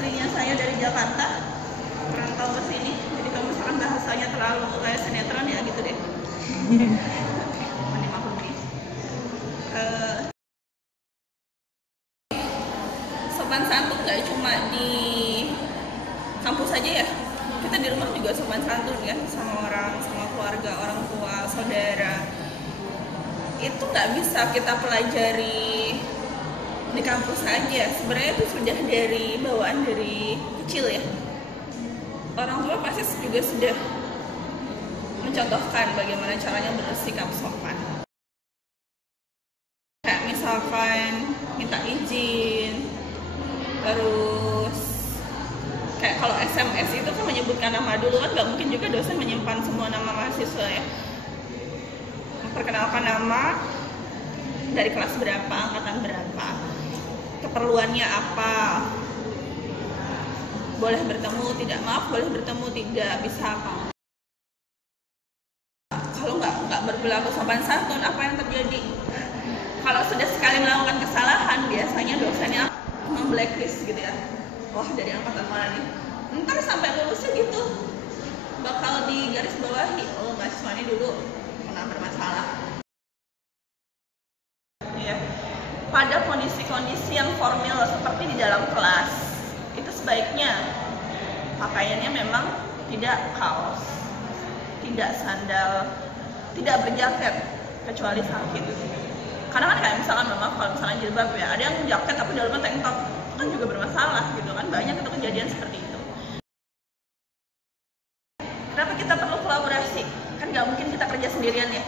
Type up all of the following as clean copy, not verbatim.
aslinya saya dari Jakarta merantau ke sini, jadi kalau misalkan bahasanya terlalu kayak sinetron ya gitu deh. Dimaklumi. Sopan santun nggak cuma di kampus saja ya, kita di rumah juga sopan santun kan, sama orang, sama keluarga, orang tua, saudara. Itu nggak bisa kita pelajari di kampus saja, sebenarnya itu sudah dari bawaan dari kecil ya. Orang tua pasti juga sudah mencontohkan bagaimana caranya bersikap sopan. Kayak misalkan minta izin, terus kayak kalau SMS itu kan menyebutkan nama dulu, kan nggak mungkin juga dosen menyimpan semua nama mahasiswa ya. Memperkenalkan nama, dari kelas berapa, angkatan berapa, keperluannya apa, boleh bertemu tidak, maaf boleh bertemu tidak, bisa apa. Kalau nggak berperilaku sopan santun, apa yang terjadi? Kalau sudah sekali melakukan kesalahan, biasanya dosennya memblacklist gitu ya. Wah, dari angkatan mana nih? Ntar sampai lulusnya gitu bakal digaris bawahi, oh mahasiswa ini dulu pernah bermasalah ya. Pada kondisi-kondisi yang formal seperti di dalam kelas, itu sebaiknya pakaiannya memang tidak kaos, tidak sandal, tidak berjaket kecuali sakit. Karena kan kayak misalkan memang kalau misalnya jilbab ya, ada yang jaket tapi dalamnya tank top, itu kan juga bermasalah gitu kan, banyak itu kejadian seperti itu. Kenapa kita perlu kolaborasi? Kan nggak mungkin kita kerja sendirian ya.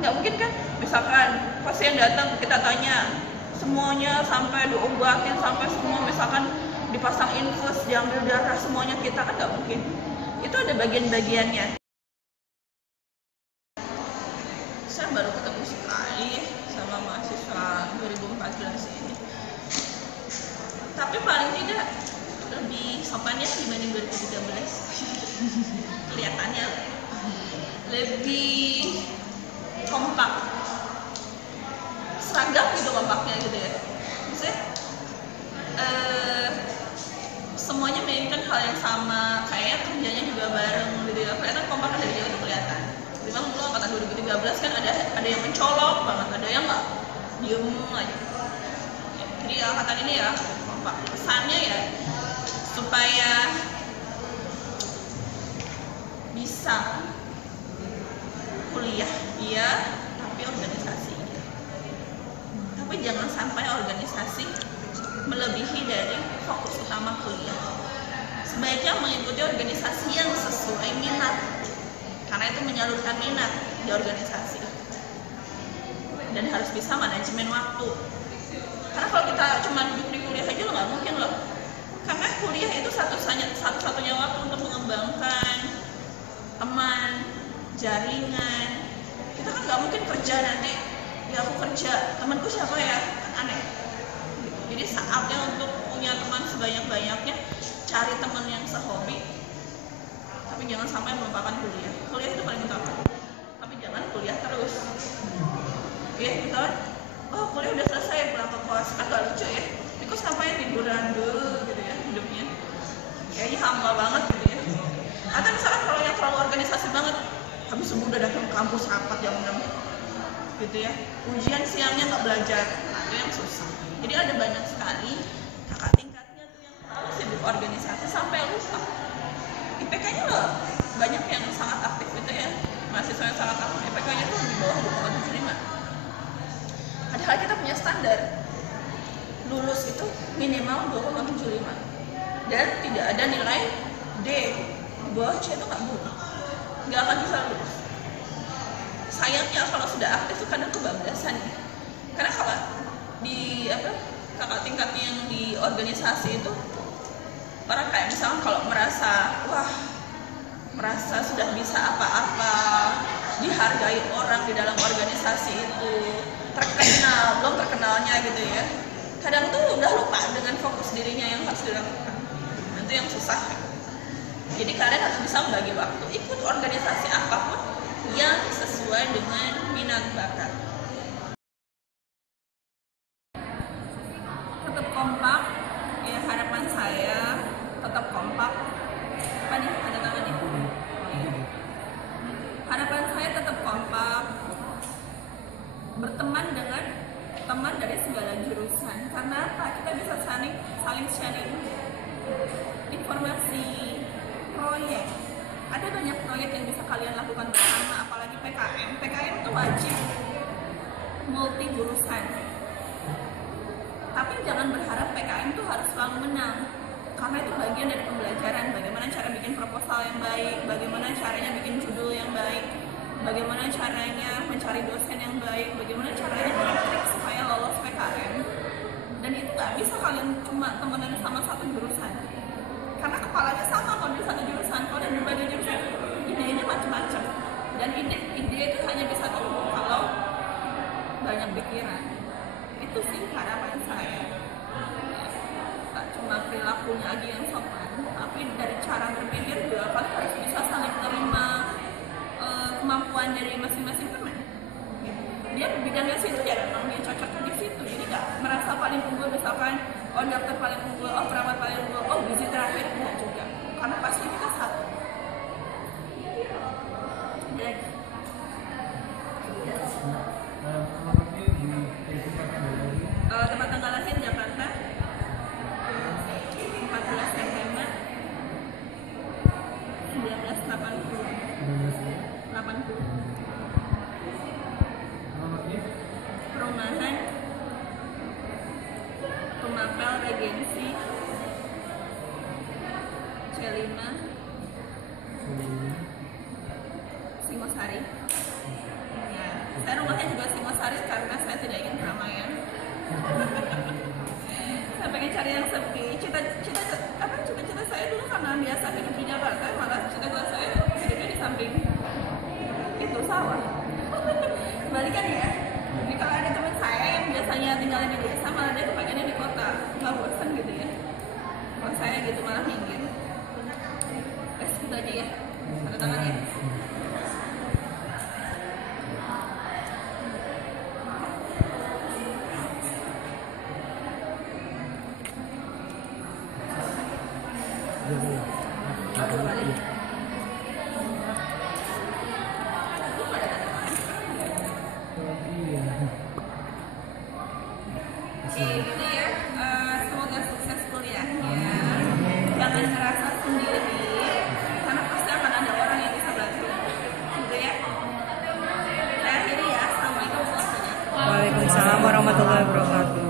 Nggak mungkin kan, misalkan pasien datang kita tanya semuanya sampai diobatin, sampai semua misalkan dipasang infus, diambil darah, semuanya kita, kan nggak mungkin. Itu ada bagian-bagiannya. Saya baru ketemu sekali sama mahasiswa 2014 ini, tapi paling tidak lebih sopannya dibanding 2013. Kelihatannya lebih kompak, seragam gitu kompaknya gitu ya. Maksudnya semuanya mainkan hal yang sama, kayaknya kerjanya juga bareng gitu ya. Kelihatan kompaknya dari jauh tuh kelihatan. Memang dulu angkatan 2013 kan ada yang mencolok banget, ada yang nggak diem aja. Ya, jadi angkatan ini ya kompak. Pesannya ya supaya bisa kuliah iya, tapi organisasi iya. Tapi jangan sampai organisasi melebihi dari fokus utama kuliah. Sebaiknya mengikuti organisasi yang sesuai minat, karena itu menyalurkan minat di organisasi. Dan harus bisa manajemen waktu. Karena kalau kita cuma duduk di kuliah aja nggak mungkin loh. Karena kuliah itu satu-satunya waktu untuk mengembangkan teman, jaringan. Kita kan nggak mungkin kerja nanti, ya aku kerja, temanku siapa ya? Kan aneh. Jadi saatnya untuk punya teman sebanyak-banyaknya, cari teman yang sehobi, tapi jangan sampai melupakan kuliah. Kuliah itu paling utama, tapi jangan kuliah terus. Ya, misalnya, oh kuliah udah selesai, pulang ke kos, agak lucu ya. Di kos ngapain, liburan dulu gitu ya hidupnya. Kayaknya hamba banget gitu ya. Atau misalkan kalau yang terlalu organisasi banget, habis subuh udah datang ke kampus rapat jam 6 gitu ya. Ujian siangnya nggak belajar, nah, itu yang susah. Jadi ada banyak sekali kakak tingkatnya tuh yang terlalu sibuk organisasi sampai lupa. IPK-nya loh banyak yang sangat aktif gitu ya, mahasiswa yang sangat aktif, IPK-nya tuh di bawah 2,75. Padahal kita punya standar lulus itu minimal 2,75 dan tidak ada nilai D di bawah C, itu nggak akan bisa lulus. Sayangnya kalau sudah aktif itu kadang kebablasan ya. Karena kalau di kakak tingkatnya yang di organisasi itu orang kayak misalnya kalau merasa sudah bisa apa-apa, dihargai orang di dalam organisasi itu, terkenal, belum terkenalnya gitu ya, kadang tuh udah lupa dengan fokus dirinya yang harus dilakukan. Itu yang susah. Jadi kalian harus bisa membagi waktu, ikut organisasi apapun yang sesuai dengan minat bakat. Tetap kompak, harapan saya tetap kompak. Apa nih? Ada tangan nih. Harapan saya tetap kompak, berteman dengan teman dari segala jurusan. Karena apa? Kita bisa saling sharing informasi, proyek. Ada banyak proyek yang bisa kalian lakukan bersama, apalagi PKM. PKM itu wajib multi jurusan. Tapi jangan berharap PKM itu harus selalu menang, karena itu bagian dari pembelajaran. Bagaimana cara bikin proposal yang baik, bagaimana caranya bikin judul yang baik, bagaimana caranya mencari dosen yang baik, bagaimana caranya trik supaya lolos PKM. Dan itu nggak bisa kalian cuma temenan sama satu jurusan, karena kepalanya sama kalau di satu jurusan. Kalau di berbagai jurusan, idenya macam-macam, dan ide itu hanya bisa tumbuh kalau banyak pikiran. Itu sih harapan saya. Tak cuma perilakunya aja yang sopan, tapi dari cara berpikir juga kalian harus bisa saling terima kemampuan dari masing-masing teman. Dia bidangnya situ ya, memang dia cocoknya di situ. Jadi nggak merasa paling unggul, misalkan dokter paling unggul, perawat paling unggul, gizi terakhir, enggak juga. Karena pasti kita satu. Jadi tempat tanggal lahir Jakarta 14 September 1980. Perumahan Tumapel Regensi C5 Singosari. Ya, saya rumahnya juga Singosari karena saya tidak ingin keramaian. Saya pengen cari yang sepi. Cita-cita saya dulu karena biasa hidup di Jakarta, malah cita-cita saya hidupnya di samping itu sawah. Kebalikan ya. Jadi kalau ada teman saya yang biasanya tinggalnya di desa, malah dia kepengennya di kota, nggak bosan gitu ya. Kalau saya gitu malah minggir. Gitu aja ya. Ada tangan ya. Gitu ya, semoga sukses kuliahnya. Jangan ngerasa sendiri, karena pasti akan ada orang yang bisa bantu. Gitu ya. Saya akhiri ya. Assalamualaikum warahmatullahi wabarakatuh. Waalaikumsalam warahmatullahi wabarakatuh.